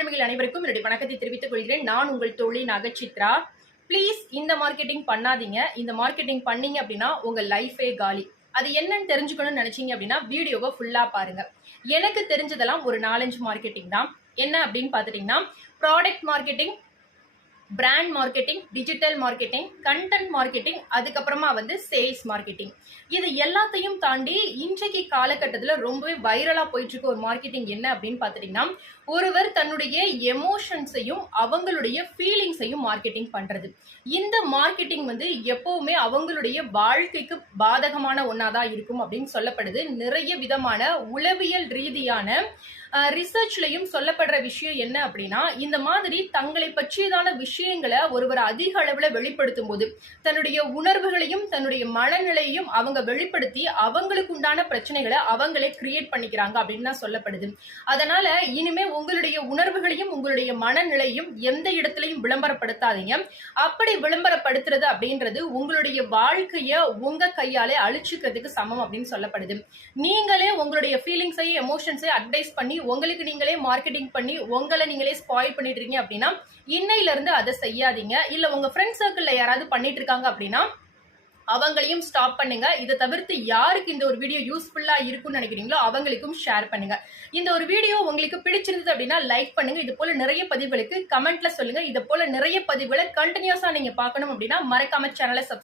தோழமைகள் அனைவருக்கும் என்னுடைய வணக்கத்தை தெரிவித்துக் கொள்கிறேன். நான் உங்கள் தோழி நகச்சித்ரா. ப்ளீஸ் இந்த மார்க்கெட்டிங் பண்ணாதீங்க. இந்த மார்க்கெட்டிங் பண்ணீங்க அப்படின்னா உங்க லைஃபே காலி. அது என்னன்னு தெரிஞ்சுக்கணும்னு நினைச்சீங்க அப்படின்னா வீடியோவை ஃபுல்லா பாருங்க. எனக்கு தெரிஞ்சதெல்லாம் ஒரு 4-5 மார்க்கெட்டிங் தான். என்ன அப்படின்னு பாத்துட்டீங்கன்னா, product marketing, brand marketing, digital marketing, content marketing, அதுக்கப்புறமா சேல்ஸ் மார்க்கெட்டிங். இது எல்லாத்தையும் தாண்டி இன்றைக்கு காலகட்டத்தில் ரொம்பவே வைரலா போயிட்டு இருக்க ஒரு மார்க்கெட்டிங் என்ன அப்படின்னு பாத்துட்டீங்கன்னா, ஒருவர் தன்னுடைய எமோஷன்ஸையும் அவங்களுடைய ஃபீலிங்ஸையும் மார்க்கெட்டிங் பண்றது. இந்த மார்க்கெட்டிங் எப்பவுமே அவங்களுடைய வாழ்க்கைக்கு பாதகமான ஒன்னாதான் இருக்கும் அப்படின்னு சொல்லப்படுது. நிறைய விதமான உளவியல் ரீதியான ரிசர்ச்லயும் சொல்லப்படுற விஷயம் என்ன அப்படின்னா, இந்த மாதிரி தங்களை பற்றியதான விஷயங்களை ஒருவர் அதிக அளவுல வெளிப்படுத்தும் போது தன்னுடைய உணர்வுகளையும் தன்னுடைய மனநிலையையும் அவங்க வெளிப்படுத்தி அவங்களுக்கு உண்டான பிரச்சனைகளை அவங்களே கிரியேட் பண்ணிக்கிறாங்க அப்படின்னு தான் சொல்லப்படுது. அதனால இனிமே உங்களுடைய உணர்வுகளையும் உங்களுடைய மனநிலையும் எந்த இடத்துலையும் விளம்பரப்படுத்தாதீங்க. அப்படி விளம்பரப்படுத்துறது அப்படின்றது உங்களுடைய வாழ்க்கைய உங்க கையாலே அழிச்சுக்கிறதுக்கு சமம் அப்படின்னு சொல்லப்படுது. நீங்களே உங்களுடைய ஃபீலிங்ஸையும் எமோஷன்ஸையும் அட்வைஸ் பண்ணி உங்களுக்கு நீங்களே மார்க்கெட்டிங் பண்ணி உங்களை நீங்களே ஸ்பாயில் பண்ணிடுறீங்க அப்படின்னா இன்னையில இருந்து அதை செய்யாதீங்க. இல்ல உங்க ஃப்ரெண்ட் சர்க்கிள்ல யாராவது பண்ணிட்டு இருக்காங்க அப்படின்னா அவங்களையும் ஸ்டாப் பண்ணுங்க. இதை தவிர்த்து யாருக்கு இந்த ஒரு வீடியோ யூஸ்ஃபுல்லா இருக்கும்னு நினைக்கிறீங்களோ அவங்களுக்கும் ஷேர் பண்ணுங்க. இந்த ஒரு வீடியோ உங்களுக்கு பிடிச்சிருந்தது அப்படின்னா லைக் பண்ணுங்க. இது போல நிறைய பதிவுகளுக்கு கமெண்ட்ல சொல்லுங்க. இது போல நிறைய பதிவுகளை கண்டினியூஸா நீங்க பார்க்கணும் அப்படின்னா மறக்காம சேனலை